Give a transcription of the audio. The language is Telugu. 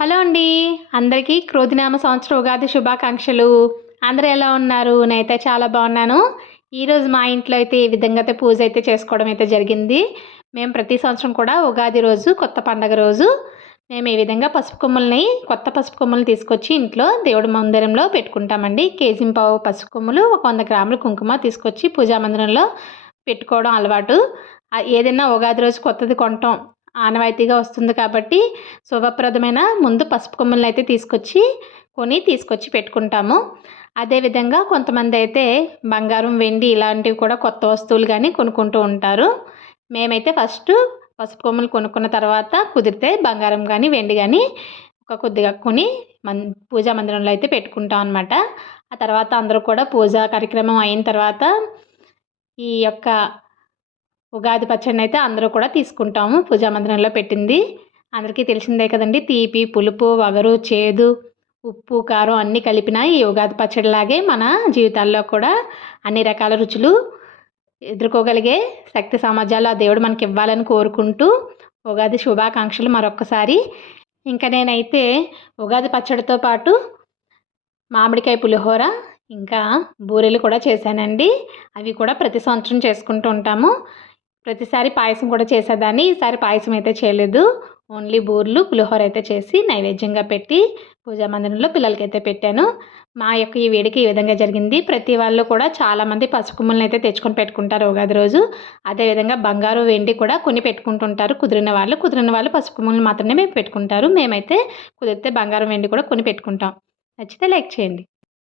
హలో అండి. అందరికీ క్రోధినామ సంవత్సర ఉగాది శుభాకాంక్షలు. అందరూ ఎలా ఉన్నారు? నేనైతే చాలా బాగున్నాను. ఈరోజు మా ఇంట్లో అయితే ఈ విధంగా అయితే పూజ అయితే చేసుకోవడం అయితే జరిగింది. మేము ప్రతి సంవత్సరం కూడా ఉగాది రోజు కొత్త పండగ రోజు మేము ఈ విధంగా పసుపు కొమ్ములని కొత్త పసుపు కొమ్ములు తీసుకొచ్చి ఇంట్లో దేవుడి మందిరంలో పెట్టుకుంటామండి. కేజింపావు పసుపు కొమ్ములు ఒక వంద గ్రాముల కుంకుమ తీసుకొచ్చి పూజా మందిరంలో పెట్టుకోవడం అలవాటు. ఏదైనా ఉగాది రోజు కొత్తది కొనటం ఆనవాయితీగా వస్తుంది కాబట్టి శుభప్రదమైన ముందు పసుపు కొమ్ములను అయితే తీసుకొచ్చి కొని తీసుకొచ్చి పెట్టుకుంటాము. అదేవిధంగా కొంతమంది అయితే బంగారం వెండి ఇలాంటివి కూడా కొత్త వస్తువులు కానీ కొనుక్కుంటూ ఉంటారు. మేమైతే ఫస్ట్ పసుపు కొమ్ములు కొనుక్కున్న తర్వాత కుదిరితే బంగారం కానీ వెండి కానీ ఒక కొద్దిగా కొని మన్ పూజా మందిరంలో అయితే పెట్టుకుంటాం అనమాట ఆ తర్వాత అందరూ కూడా పూజా కార్యక్రమం అయిన తర్వాత ఈ యొక్క ఉగాది పచ్చడిని అయితే అందరూ కూడా తీసుకుంటాము. పూజా మందిరంలో పెట్టింది. అందరికీ తెలిసిందే కదండి తీపి పులుపు వగరు చేదు ఉప్పు కారం అన్నీ కలిపిన ఈ ఉగాది పచ్చడిలాగే మన జీవితాల్లో కూడా అన్ని రకాల రుచులు ఎదుర్కోగలిగే శక్తి సామర్థ్యాలు ఆ దేవుడు మనకి ఇవ్వాలని కోరుకుంటూ ఉగాది శుభాకాంక్షలు మరొక్కసారి. ఇంకా నేనైతే ఉగాది పచ్చడితో పాటు మామిడికాయ పులిహోర ఇంకా బూరెలు కూడా చేశానండి. అవి కూడా ప్రతి సంవత్సరం చేసుకుంటూ ఉంటాము. ప్రతిసారి పాయసం కూడా చేసేదాన్ని. ఈసారి పాయసం అయితే చేయలేదు. ఓన్లీ బూర్లు పులిహోర అయితే చేసి నైవేద్యంగా పెట్టి పూజా మందిరంలో పిల్లలకైతే పెట్టాను. మా యొక్క ఈ వేడుక ఈ విధంగా జరిగింది. ప్రతి వాళ్ళు కూడా చాలామంది పసుపు అయితే తెచ్చుకొని పెట్టుకుంటారు ఉగాది రోజు. అదేవిధంగా బంగారు వెండి కూడా కొన్ని పెట్టుకుంటుంటారు. కుదిరిన వాళ్ళు కుదిరిన వాళ్ళు పసుపు మాత్రమే మేము పెట్టుకుంటారు. మేమైతే కుదిరితే బంగారం వెండి కూడా కొని పెట్టుకుంటాం. నచ్చితే లైక్ చేయండి.